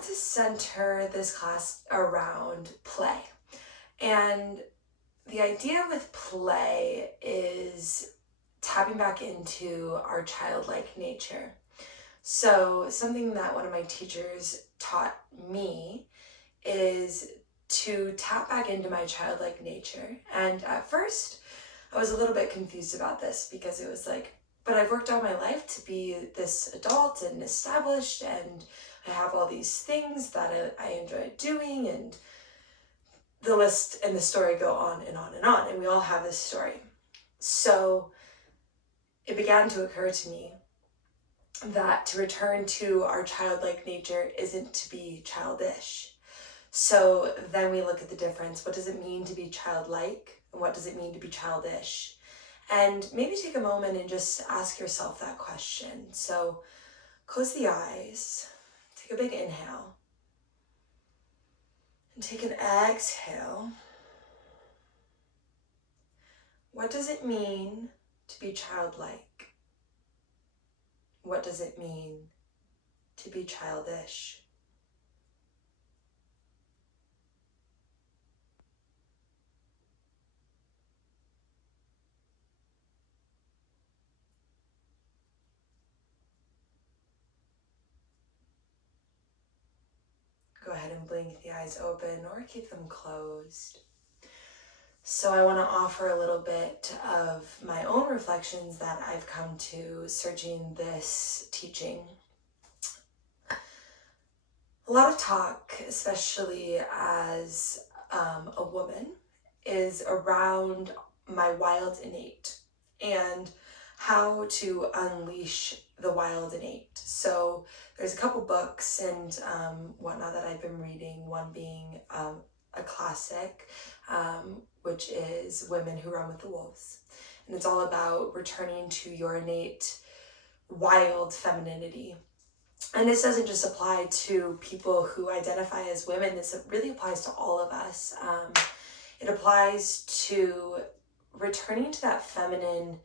wanted to center this class around play. And the idea with play is tapping back into our childlike nature. So something that one of my teachers taught me is to tap back into my childlike nature. And at first, I was a little bit confused about this because it was like, but I've worked all my life to be this adult and established, and I have all these things that I enjoy doing, and the list and the story go on and on and on, and we all have this story. So it began to occur to me that to return to our childlike nature isn't to be childish. So then we look at the difference. What does it mean to be childlike? And what does it mean to be childish? And maybe take a moment and just ask yourself that question. So close the eyes, take a big inhale, and take an exhale. What does it mean to be childlike? What does it mean to be childish? Go ahead and blink the eyes open or keep them closed. So I want to offer a little bit of my own reflections that I've come to searching this teaching. A lot of talk, especially as a woman, is around my wild innate and how to unleash the wild innate. So there's a couple books and whatnot that I've been reading, one being a classic, which is Women Who Run with the Wolves. And it's all about returning to your innate wild femininity. And this doesn't just apply to people who identify as women, this really applies to all of us. It applies to returning to that feminine,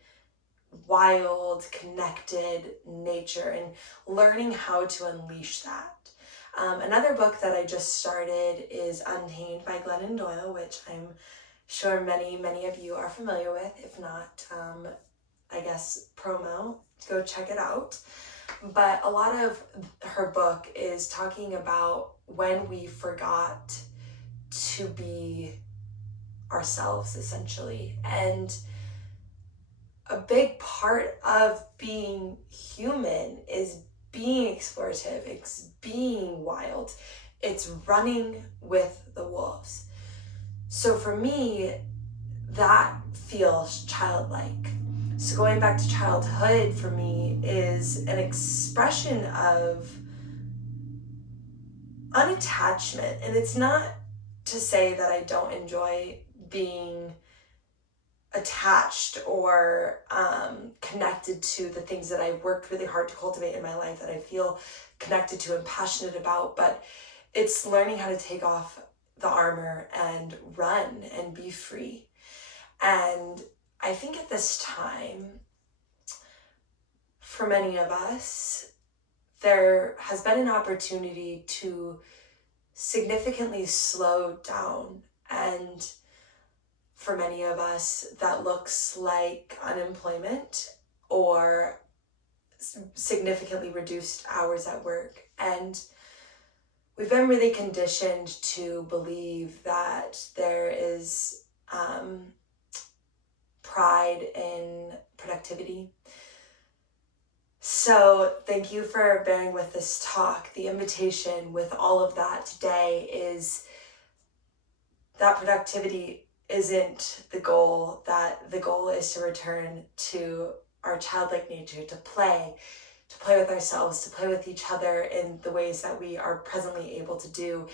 wild, connected nature and learning how to unleash that. Another book that I just started is Untamed by Glennon Doyle, which I'm sure many of you are familiar with. If not, I guess promo, go check it out. But a lot of her book is talking about when we forgot to be ourselves, essentially. And a big part of being human is being explorative, it's being wild, it's running with the wolves. So for me, that feels childlike. So going back to childhood for me is an expression of unattachment. And it's not to say that I don't enjoy being attached or connected to the things that I've worked really hard to cultivate in my life, that I feel connected to and passionate about, but it's learning how to take off the armor and run and be free. And I think at this time, for many of us, there has been an opportunity to significantly slow down, and for many of us, that looks like unemployment or significantly reduced hours at work. And we've been really conditioned to believe that there is pride in productivity. So thank you for bearing with this talk. The invitation with all of that today is that productivity isn't the goal, that the goal is to return to our childlike nature, to play with ourselves, to play with each other in the ways that we are presently able to do,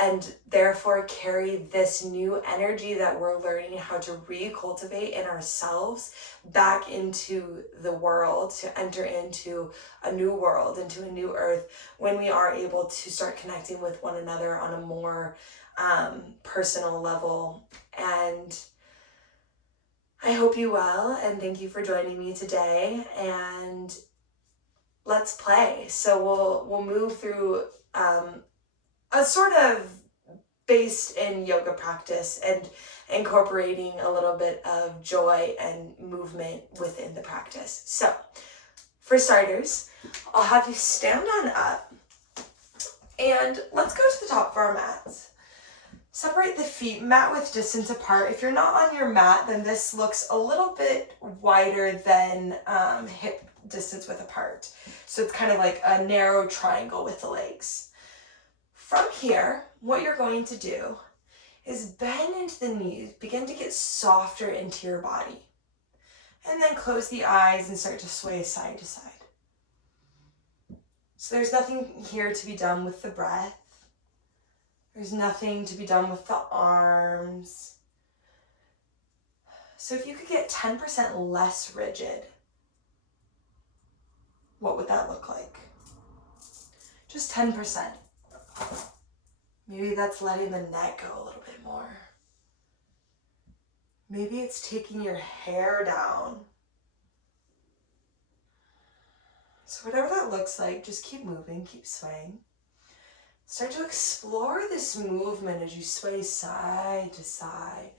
and therefore carry this new energy that we're learning how to recultivate in ourselves back into the world, to enter into a new world, into a new earth, when we are able to start connecting with one another on a more personal level. And I hope you well, and thank you for joining me today, and let's play. So we'll move through a sort of based in yoga practice and incorporating a little bit of joy and movement within the practice. So, for starters, I'll have you stand on up and let's go to the top of our mats. Separate the feet mat width distance apart. If you're not on your mat, then this looks a little bit wider than hip distance width apart. So it's kind of like a narrow triangle with the legs. From here, what you're going to do is bend into the knees, begin to get softer into your body. And then close the eyes and start to sway side to side. So there's nothing here to be done with the breath. There's nothing to be done with the arms. So if you could get 10% less rigid, what would that look like? Just 10%. Maybe that's letting the neck go a little bit more. Maybe it's taking your hair down. So whatever that looks like, just keep moving, keep swaying. Start to explore this movement as you sway side to side.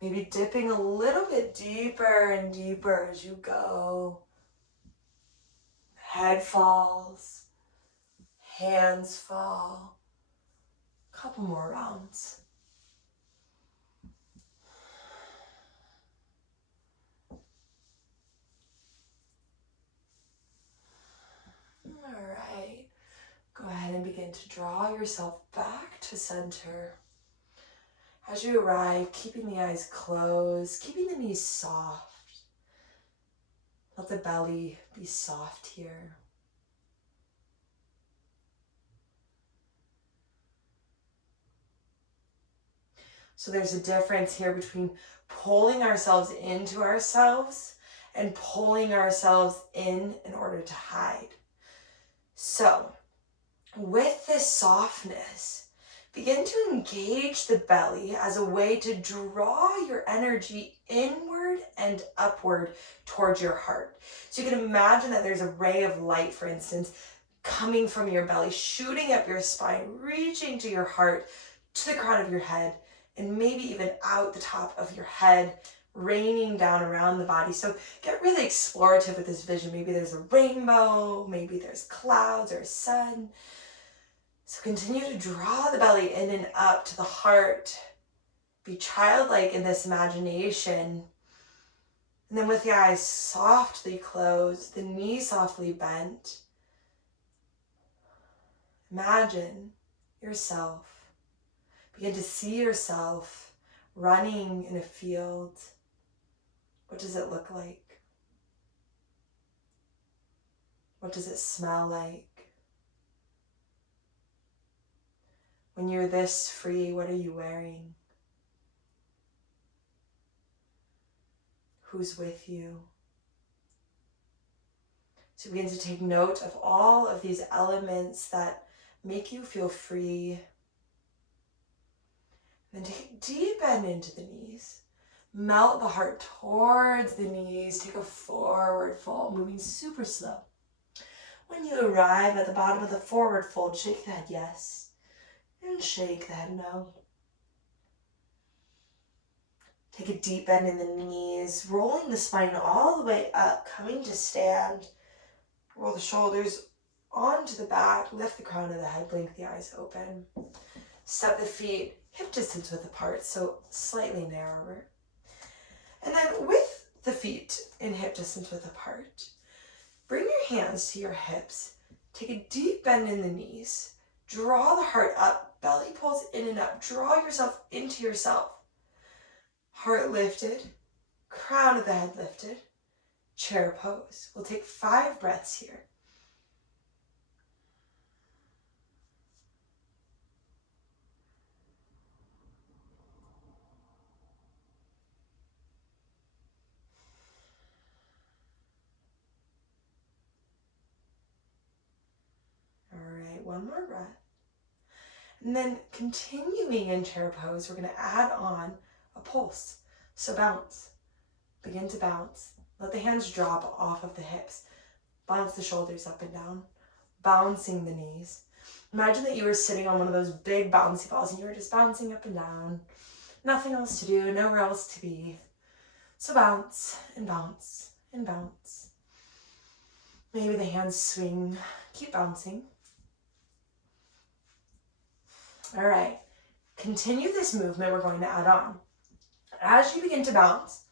Maybe dipping a little bit deeper and deeper as you go. Head falls, hands fall. A couple more rounds. All right. Go ahead and begin to draw yourself back to center. As you arrive, keeping the eyes closed, keeping the knees soft. Let the belly be soft here. So there's a difference here between pulling ourselves into ourselves and pulling ourselves in order to hide. So, with this softness, begin to engage the belly as a way to draw your energy inward and upward towards your heart. So you can imagine that there's a ray of light, for instance, coming from your belly, shooting up your spine, reaching to your heart, to the crown of your head, and maybe even out the top of your head, raining down around the body. So get really explorative with this vision. Maybe there's a rainbow, maybe there's clouds or a sun. So continue to draw the belly in and up to the heart. Be childlike in this imagination. And then with the eyes softly closed, the knees softly bent, imagine yourself. Begin to see yourself running in a field. What does it look like? What does it smell like? When you're this free, what are you wearing? Who's with you? So begin to take note of all of these elements that make you feel free. Then take a deep bend into the knees. Melt the heart towards the knees. Take a forward fold, moving super slow. When you arrive at the bottom of the forward fold, shake the head yes, and shake the head no. Take a deep bend in the knees, rolling the spine all the way up, coming to stand. Roll the shoulders onto the back, lift the crown of the head, blink the eyes open. Step the feet hip distance width apart, so slightly narrower. And then with the feet in hip distance width apart, bring your hands to your hips. Take a deep bend in the knees. Draw the heart up, belly pulls in and up. Draw yourself into yourself. Heart lifted, crown of the head lifted, chair pose. We'll take 5 breaths here. All right, one more breath. And then continuing in chair pose, we're going to add on a pulse. So bounce. Begin to bounce. Let the hands drop off of the hips. Bounce the shoulders up and down. Bouncing the knees. Imagine that you were sitting on one of those big bouncy balls and you were just bouncing up and down. Nothing else to do, nowhere else to be. So bounce and bounce and bounce. Maybe the hands swing. Keep bouncing. All right. Continue this movement we're going to add on. As you begin to bounce,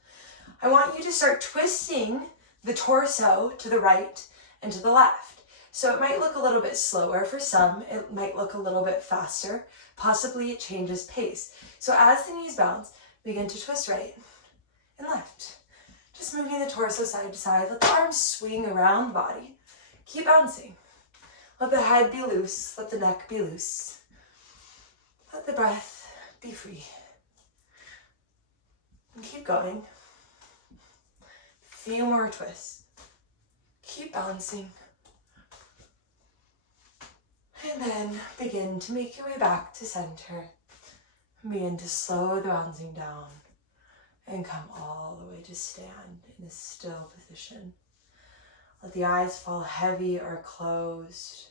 I want you to start twisting the torso to the right and to the left. So it might look a little bit slower for some. It might look a little bit faster. Possibly it changes pace. So as the knees bounce, begin to twist right and left. Just moving the torso side to side. Let the arms swing around the body. Keep bouncing. Let the head be loose. Let the neck be loose. Let the breath be free. And keep going. Few more twists. Keep bouncing. And then begin to make your way back to center. Begin to slow the bouncing down and come all the way to stand in a still position. Let the eyes fall heavy or closed.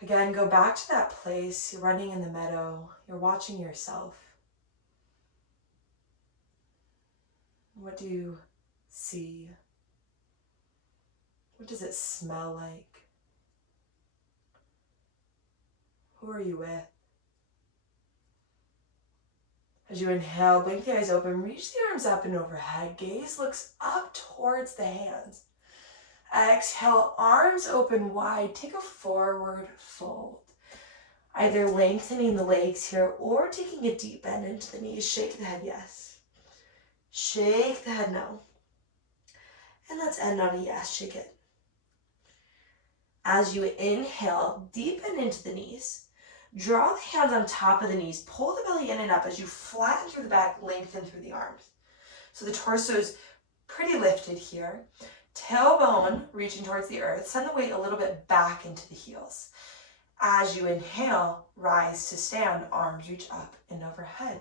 Again, go back to that place. You're running in the meadow. You're watching yourself. What do you see? What does it smell like? Who are you with? As you inhale, blink the eyes open, reach the arms up and overhead. Gaze looks up towards the hands. Exhale, arms open wide. Take a forward fold. Either lengthening the legs here or taking a deep bend into the knees. Shake the head yes. Shake the head no. And let's end on a yes. Shake it. As you inhale, deepen into the knees. Draw the hands on top of the knees. Pull the belly in and up as you flatten through the back, lengthen through the arms. So the torso's pretty lifted here. Tailbone reaching towards the earth. Send the weight a little bit back into the heels. As you inhale, rise to stand. Arms reach up and overhead.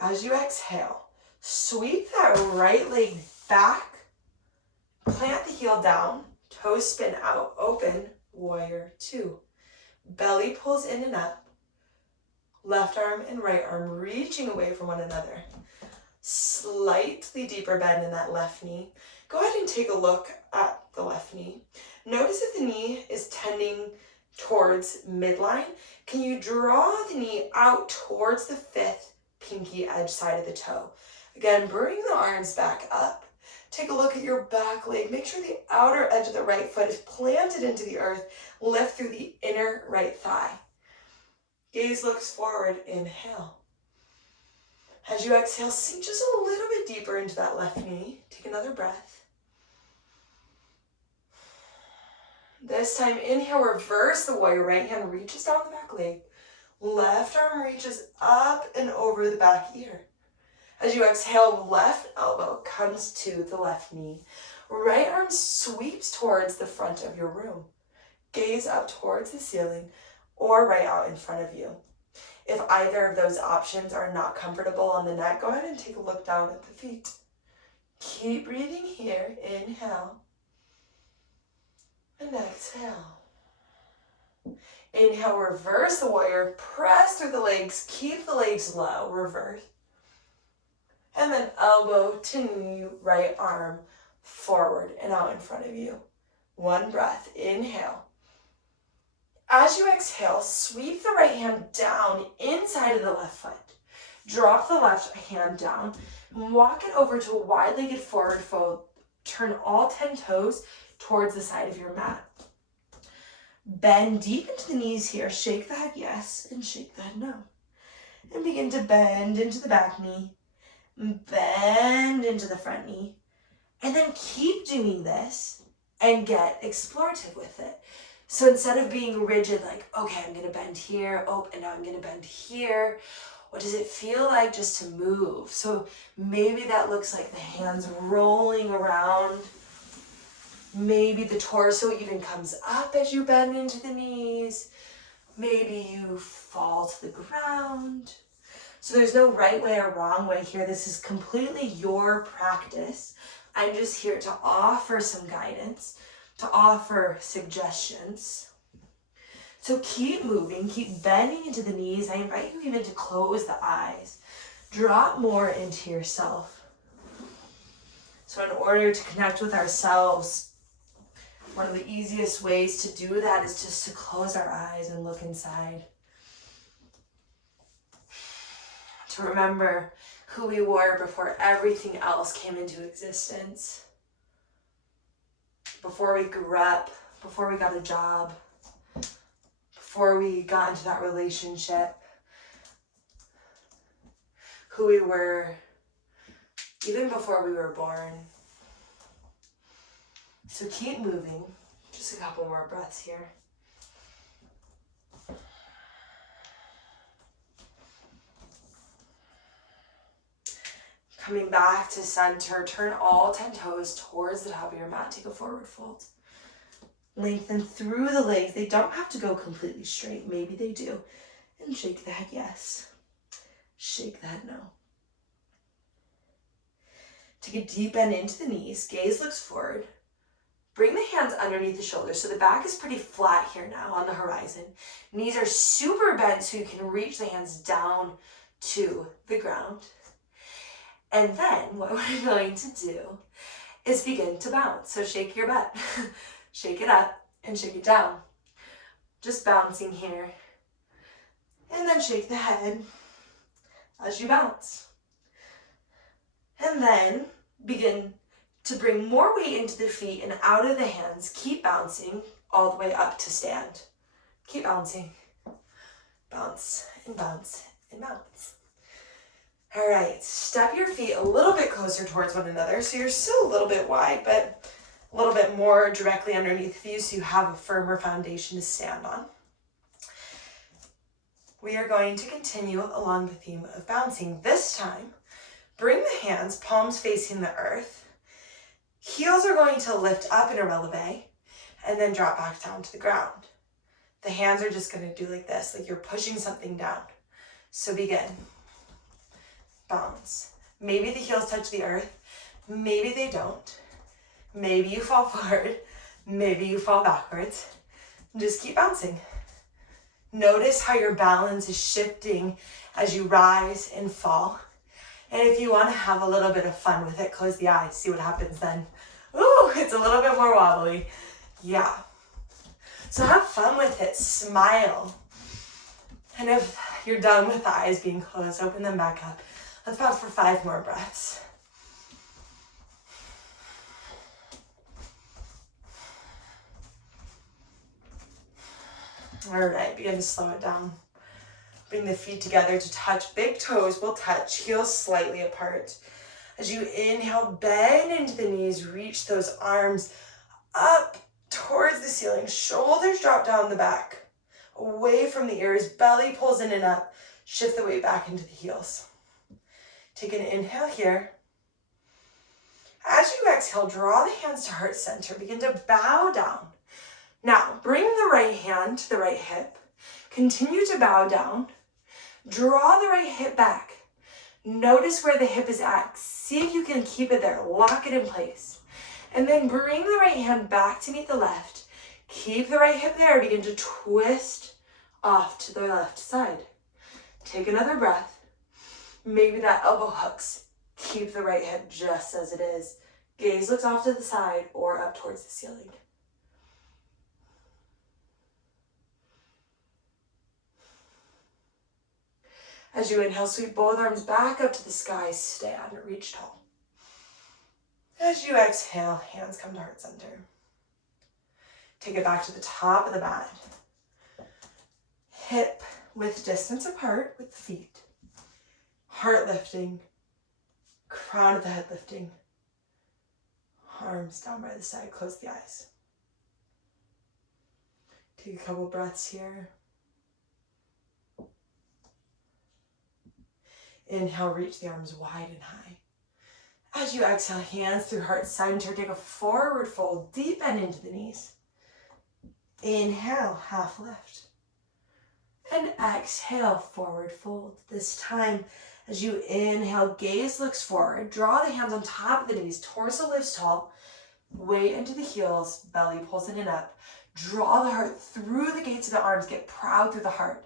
As you exhale, sweep that right leg back. Plant the heel down. Toes spin out. Open. Warrior two. Belly pulls in and up. Left arm and right arm reaching away from one another. Slightly deeper bend in that left knee. Go ahead and take a look at the left knee. Notice if the knee is tending towards midline. Can you draw the knee out towards the fifth pinky edge side of the toe? Again, bring the arms back up. Take a look at your back leg. Make sure the outer edge of the right foot is planted into the earth. Lift through the inner right thigh. Gaze looks forward. Inhale. As you exhale, sink just a little bit deeper into that left knee. Take another breath. This time, inhale, reverse the warrior. Right hand reaches down the back leg. Left arm reaches up and over the back ear. As you exhale, left elbow comes to the left knee. Right arm sweeps towards the front of your room. Gaze up towards the ceiling or right out in front of you. If either of those options are not comfortable on the neck, go ahead and take a look down at the feet. Keep breathing here. Inhale and exhale. Inhale, reverse the warrior. Press through the legs. Keep the legs low. Reverse. And then elbow to knee, right arm forward and out in front of you. One breath. Inhale. As you exhale, sweep the right hand down inside of the left foot. Drop the left hand down and walk it over to a wide-legged forward fold. Turn all 10 toes towards the side of your mat. Bend deep into the knees here. Shake the head yes and shake the head no. And begin to bend into the back knee. Bend into the front knee. And then keep doing this and get explorative with it. So instead of being rigid, like, okay, I'm going to bend here, oh, and now I'm going to bend here. What does it feel like just to move? So maybe that looks like the hands rolling around. Maybe the torso even comes up as you bend into the knees. Maybe you fall to the ground. So there's no right way or wrong way here. This is completely your practice. I'm just here to offer some guidance. to offer suggestions. So keep moving, keep bending into the knees. I invite you even to close the eyes. Drop more into yourself. So in order to connect with ourselves, one of the easiest ways to do that is just to close our eyes and look inside. To remember who we were before everything else came into existence. Before we grew up, before we got a job, before we got into that relationship. Who we were even before we were born. So keep moving. Just a couple more breaths here. Coming back to center, turn all 10 toes towards the top of your mat. Take a forward fold. Lengthen through the legs. They don't have to go completely straight. Maybe they do. And shake the head yes. Shake the head no. Take a deep bend into the knees. Gaze looks forward. Bring the hands underneath the shoulders. So the back is pretty flat here now on the horizon. Knees are super bent so you can reach the hands down to the ground. And then what we're going to do is begin to bounce. So shake your butt. Shake it up and shake it down. Just bouncing here. And then shake the head as you bounce. And then begin to bring more weight into the feet and out of the hands. Keep bouncing all the way up to stand. Keep bouncing. Bounce and bounce and bounce. All right, step your feet a little bit closer towards one another. So you're still a little bit wide, but a little bit more directly underneath you so you have a firmer foundation to stand on. We are going to continue along the theme of bouncing. This time, bring the hands, palms facing the earth. Heels are going to lift up in a releve and then drop back down to the ground. The hands are just going to do like this, like you're pushing something down. So begin. Bounce. Maybe the heels touch the earth. Maybe they don't. Maybe you fall forward. Maybe you fall backwards. Just keep bouncing. Notice how your balance is shifting as you rise and fall. And if you want to have a little bit of fun with it, close the eyes, see what happens then. Ooh, it's a little bit more wobbly. Yeah. So have fun with it, smile. And if you're done with the eyes being closed, open them back up. Let's pause for 5 more breaths. All right, begin to slow it down. Bring the feet together to touch. Big toes will touch, heels slightly apart. As you inhale, bend into the knees, reach those arms up towards the ceiling. Shoulders drop down the back, away from the ears, belly pulls in and up. Shift the weight back into the heels. Take an inhale here. As you exhale, draw the hands to heart center. Begin to bow down. Now, bring the right hand to the right hip. Continue to bow down. Draw the right hip back. Notice where the hip is at. See if you can keep it there. Lock it in place. And then bring the right hand back to meet the left. Keep the right hip there. Begin to twist off to the left side. Take another breath. Maybe that elbow hooks. Keep the right hip just as it is. Gaze looks off to the side or up towards the ceiling. As you inhale, sweep both arms back up to the sky. Stand, reach tall. As you exhale, hands come to heart center. Take it back to the top of the mat. Hip width distance apart with the feet. Heart lifting. Crown of the head lifting. Arms down by the side. Close the eyes. Take a couple breaths here. Inhale, reach the arms wide and high. As you exhale, hands through heart center, take a forward fold, deep bend into the knees. Inhale, half lift. And exhale, forward fold. This time, as you inhale, gaze looks forward. Draw the hands on top of the knees, torso lifts tall. Weight into the heels, belly pulls in and up. Draw the heart through the gates of the arms. Get proud through the heart.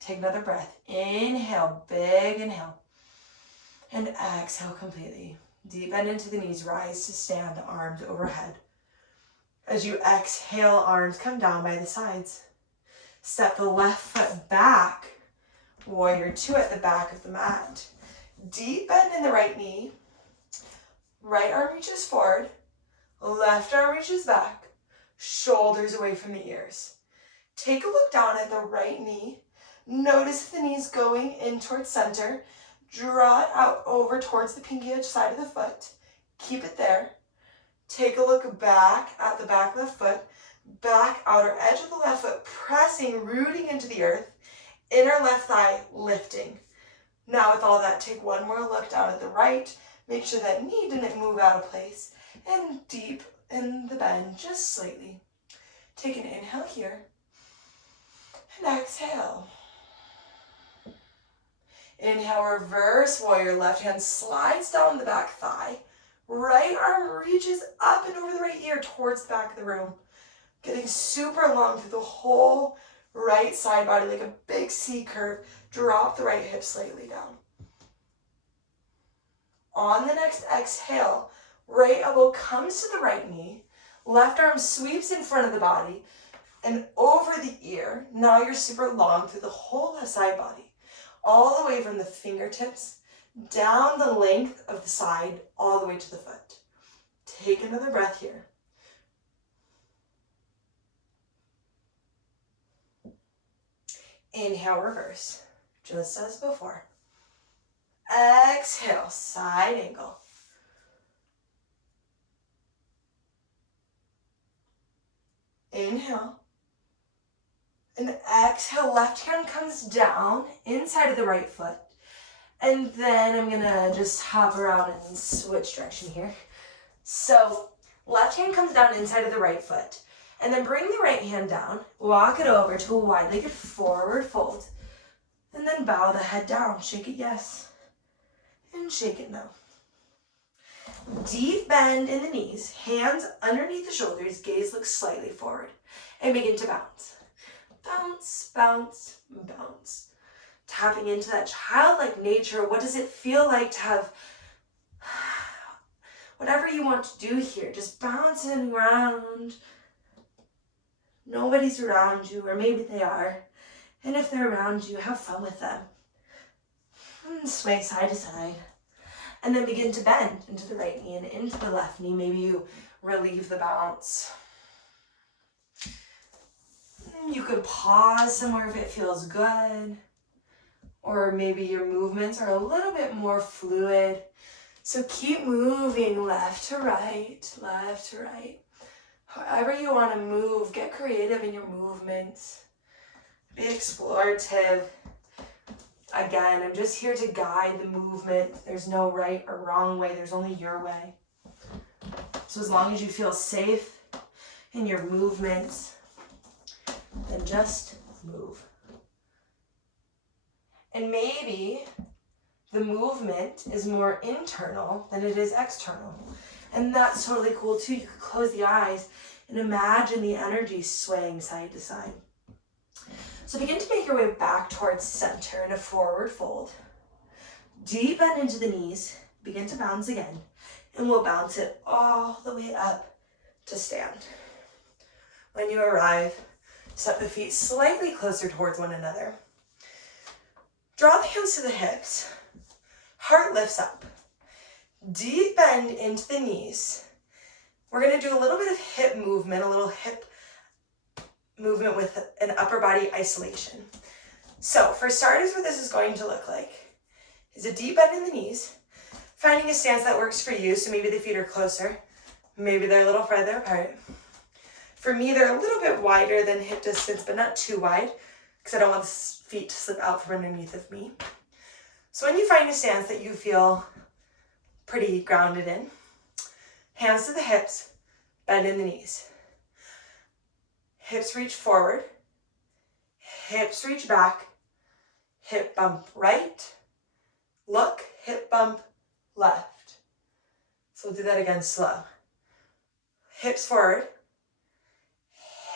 Take another breath. Inhale, big inhale. And exhale completely. Deep bend into the knees, rise to stand, arms overhead. As you exhale, arms come down by the sides. Step the left foot back. Warrior two at the back of the mat. Deep bend in the right knee. Right arm reaches forward. Left arm reaches back. Shoulders away from the ears. Take a look down at the right knee. Notice if the knee's going in towards center. Draw it out over towards the pinky edge side of the foot. Keep it there. Take a look back at the back of the foot. Back outer edge of the left foot, pressing, rooting into the earth. Inner left thigh lifting. Now with all that, take one more look down at the right. Make sure that knee didn't move out of place. And deep in the bend, just slightly. Take an inhale here. And exhale. Inhale, reverse warrior. Left hand slides down the back thigh. Right arm reaches up and over the right ear towards the back of the room. Getting super long through the whole right side body like a big C curve. Drop the right hip slightly down. On the next exhale, right elbow comes to the right knee. Left arm sweeps in front of the body and over the ear. Now you're super long through the whole left side body. All the way from the fingertips down the length of the side, all the way to the foot. Take another breath here. Inhale, reverse, just as before. Exhale, side angle. Inhale. And exhale, left hand comes down inside of the right foot. And then I'm gonna just hop around and switch direction here. So left hand comes down inside of the right foot. And then bring the right hand down, walk it over to a wide-legged forward fold. And then bow the head down, shake it yes. And shake it no. Deep bend in the knees, hands underneath the shoulders, gaze looks slightly forward. And begin to bounce. Bounce, bounce, bounce. Tapping into that childlike nature. What does it feel like to have whatever you want to do here? Just bouncing around. Nobody's around you, or maybe they are. And if they're around you, have fun with them. And sway side to side. And then begin to bend into the right knee and into the left knee. Maybe you relieve the bounce. You could pause somewhere if it feels good. Or maybe your movements are a little bit more fluid. So keep moving left to right, left to right. However you want to move, get creative in your movements. Be explorative. Again, I'm just here to guide the movement. There's no right or wrong way. There's only your way. So as long as you feel safe in your movements, then just move. And maybe the movement is more internal than it is external. And that's totally cool too. You could close the eyes and imagine the energy swaying side to side. So begin to make your way back towards center in a forward fold. Deep bend into the knees. Begin to bounce again. And we'll bounce it all the way up to stand. When you arrive, step the feet slightly closer towards one another. Draw the hands to the hips. Heart lifts up. Deep bend into the knees. We're going to do a little bit of hip movement, a little hip movement with an upper body isolation. So for starters, what this is going to look like is a deep bend in the knees, finding a stance that works for you. So maybe the feet are closer, maybe they're a little farther apart. For me, they're a little bit wider than hip distance, but not too wide, because I don't want the feet to slip out from underneath of me. So when you find a stance that you feel pretty grounded in, hands to the hips, bend in the knees. Hips reach forward, hips reach back, hip bump right, look, hip bump left. So we'll do that again slow. hips forward,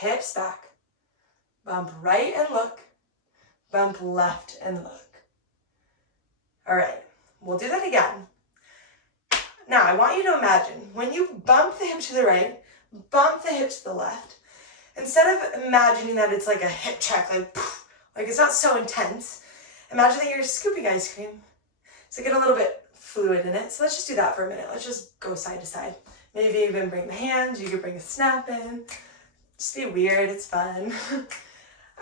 hips back, bump right and look, bump left and look. All right, we'll do that again. Now, I want you to imagine when you bump the hip to the right, bump the hip to the left, instead of imagining that it's like a hip check, like it's not so intense, imagine that you're scooping ice cream. So get a little bit fluid in it. So let's just do that for a minute. Let's just go side to side. Maybe even bring the hands. You could bring a snap in. Just be weird. It's fun.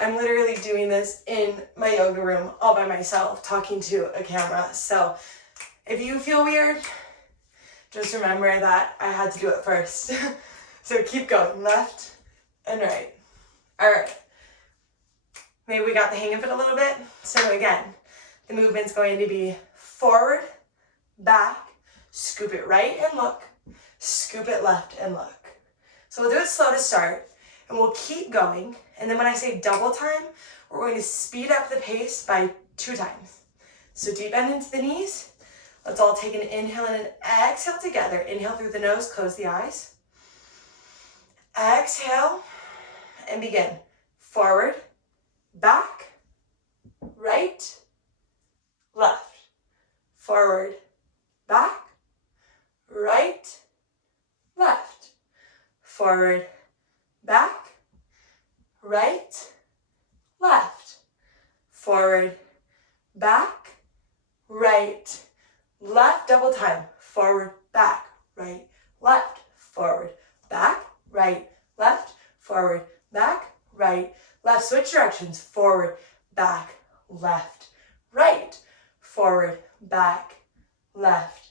I'm literally doing this in my yoga room all by myself, talking to a camera. So if you feel weird, just remember that I had to do it first. So keep going, left and right. All right. Maybe we got the hang of it a little bit. So again, the movement's going to be forward, back, scoop it right and look, scoop it left and look. So we'll do it slow to start, and we'll keep going. And then when I say double time, we're going to speed up the pace by 2 times. So deep bend into the knees. Let's all take an inhale and an exhale together. Inhale through the nose, close the eyes. Exhale, and begin. Forward, back, right, left. Forward, back, right, left. Forward, back, right, left. Forward, back, right, left. Double time. Forward, back, right, left. Forward, back, right, left. Forward, back, right, left. Switch directions. Forward, back, left, right. Forward, back, left,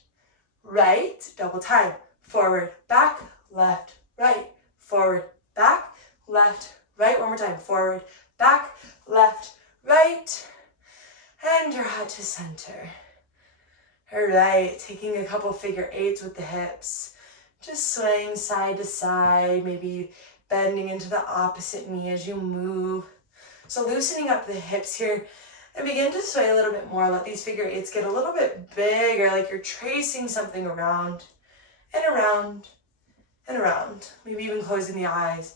right. Double time. Forward, back, left, right. Forward, back, left, right. One more time. Forward, back, left, right. And draw to center. All right, taking a couple figure 8s with the hips. Just swaying side to side, maybe bending into the opposite knee as you move. So loosening up the hips here, and begin to sway a little bit more. Let these figure 8s get a little bit bigger, like you're tracing something around and around and around. Maybe even closing the eyes,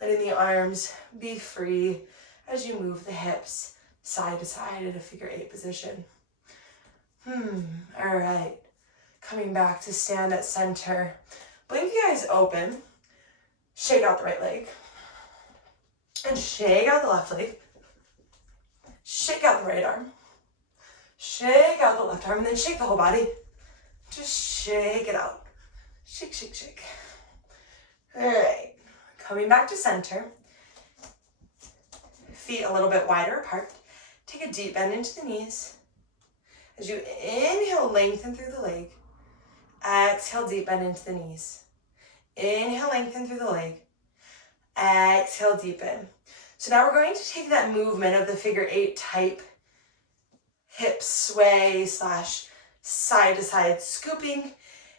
letting the arms be free as you move the hips side to side in a figure 8 position. All right. Coming back to stand at center. Blink your eyes open. Shake out the right leg. And shake out the left leg. Shake out the right arm. Shake out the left arm, and then shake the whole body. Just shake it out. Shake, shake, shake. All right. Coming back to center. Feet a little bit wider apart. Take a deep bend into the knees. As you inhale, lengthen through the leg. Exhale, deep bend into the knees. Inhale, lengthen through the leg. Exhale, deepen. So now we're going to take that movement of the figure 8 type hip sway slash side to side scooping,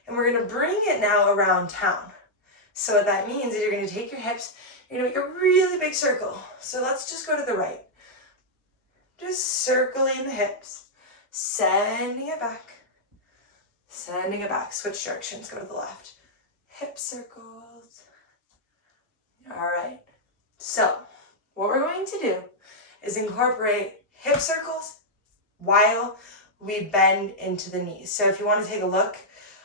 and we're going to bring it now around town. So what that means is you're going to take your hips, you're going to make a really big circle. So let's just go to the right. Just circling the hips, sending it back, sending it back. Switch directions, go to the left. Hip circles. All right. So what we're going to do is incorporate hip circles while we bend into the knees. So if you want to take a look,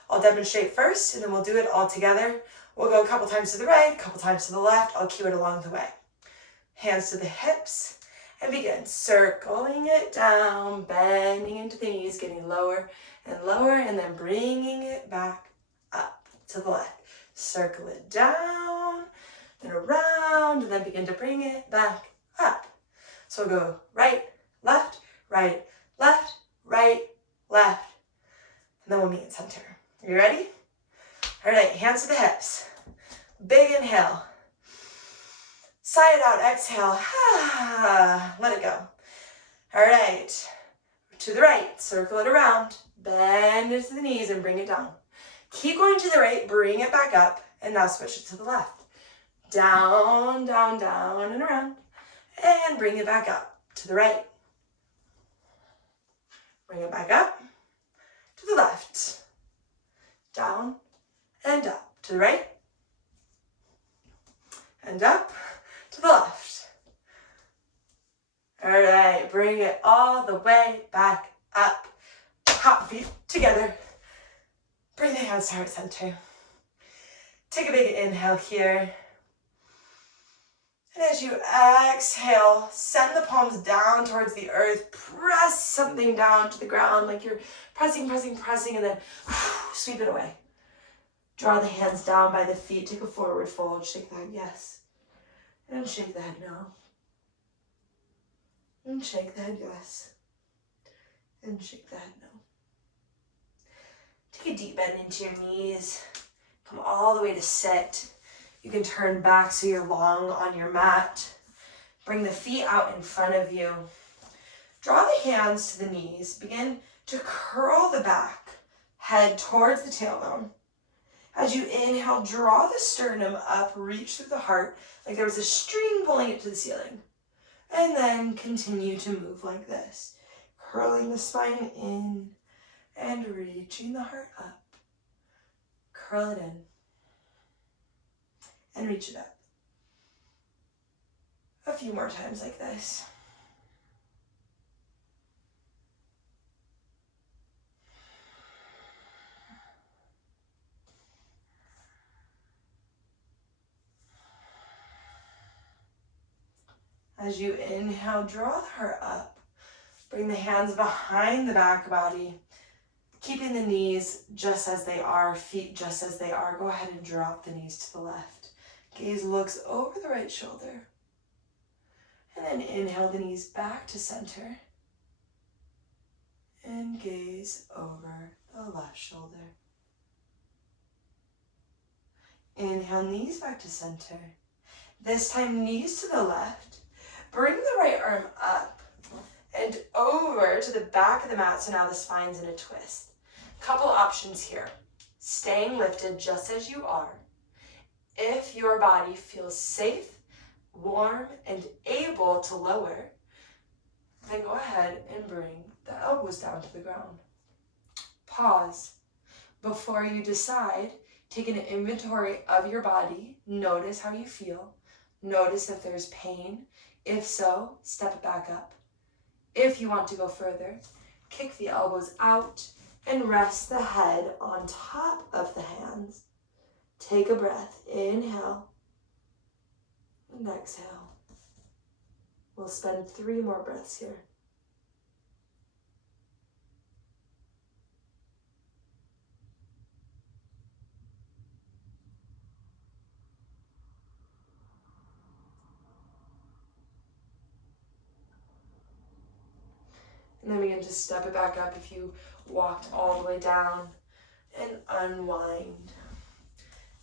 I'll demonstrate first, and then we'll do it all together. We'll go a couple times to the right, a couple times to the left. I'll cue it along the way. Hands to the hips, and begin circling it down, bending into the knees, getting lower and lower, and then bringing it back up to the left. Circle it down and around, and then begin to bring it back up. So we'll go right, left, right, left, right, left, and then we'll meet in center. Are you ready? All right, hands to the hips. Big inhale. Sigh it out, exhale. Let it go. All right, to the right, circle it around, bend into the knees and bring it down. Keep going to the right, bring it back up, and now switch it to the left. Down, down, down, and around, and bring it back up to the right. Bring it back up to the left. Down and up to the right. and up to the left. All right, bring it all the way back up. Hop feet together. Bring the hands to heart center. Take a big inhale here. And as you exhale, send the palms down towards the earth. Press something down to the ground like you're pressing, and then sweep it away. Draw the hands down by the feet. Take a forward fold. Shake the head yes. And shake the head no. And shake the head yes. And shake the head no. Take a deep bend into your knees. Come all the way to sit. You can turn back so you're long on your mat. Bring the feet out in front of you. Draw the hands to the knees. Begin to curl the back, head towards the tailbone. As you inhale, draw the sternum up, reach through the heart like there was a string pulling it to the ceiling. And then continue to move like this. Curling the spine in and reaching the heart up. Curl it in and reach it up. A few more times like this. As you inhale, draw the heart up. Bring the hands behind the back body, keeping the knees just as they are, feet just as they are. Go ahead and drop the knees to the left. Gaze looks over the right shoulder. And then inhale the knees back to center. And gaze over the left shoulder. Inhale, knees back to center. This time, knees to the left. Bring the right arm up and over to the back of the mat, so now the spine's in a twist. Couple options here. Staying lifted just as you are. If your body feels safe, warm, and able to lower, then go ahead and bring the elbows down to the ground. Pause. Before you decide, take an inventory of your body. Notice how you feel. Notice if there's pain. If so, step it back up. If you want to go further, kick the elbows out and rest the head on top of the hands. Take a breath. Inhale and exhale. We'll spend 3 more breaths here. And then begin to step it back up if you walked all the way down, and unwind.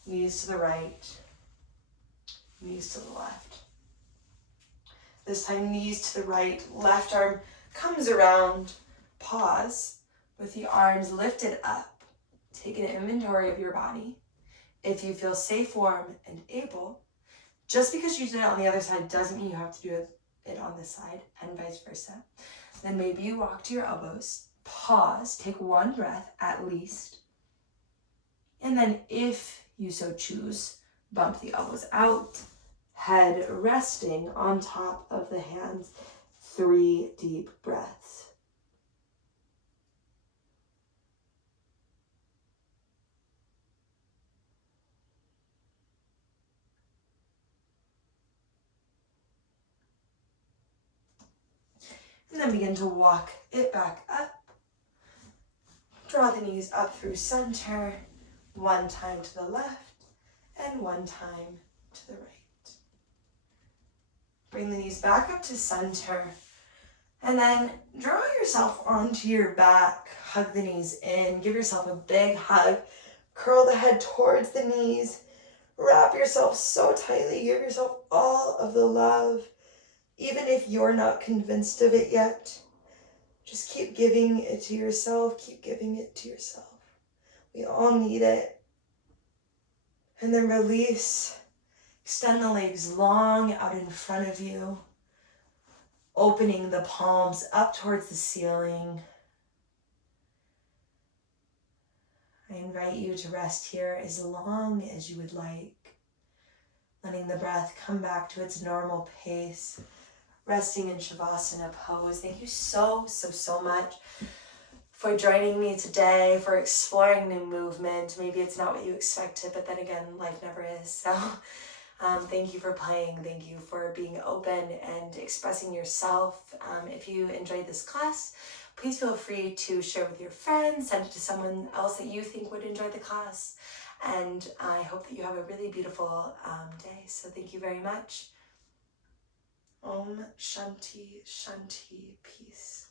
Knees to the right, knees to the left. This time, knees to the right, left arm comes around. Pause with the arms lifted up. Take an inventory of your body. If you feel safe, warm, and able, just because you did it on the other side doesn't mean you have to do it on this side, and vice versa. Then maybe you walk to your elbows, pause, take 1 breath at least, and then if you so choose, bump the elbows out, head resting on top of the hands. 3 deep breaths. And then begin to walk it back up. Draw the knees up through center. 1 time to the left and 1 time to the right. Bring the knees back up to center. And then draw yourself onto your back. Hug the knees in. Give yourself a big hug. Curl the head towards the knees. Wrap yourself so tightly. Give yourself all of the love. Even if you're not convinced of it yet, just keep giving it to yourself. Keep giving it to yourself. We all need it. And then release. Extend the legs long out in front of you. Opening the palms up towards the ceiling. I invite you to rest here as long as you would like. Letting the breath come back to its normal pace. Resting in Shavasana pose. Thank you so much for joining me today, for exploring new movement. Maybe it's not what you expected, but then again, life never is. So thank you for playing. Thank you for being open and expressing yourself. If you enjoyed this class, please feel free to share with your friends, send it to someone else that you think would enjoy the class. And I hope that you have a really beautiful day. So thank you very much. Om Shanti Shanti. Peace.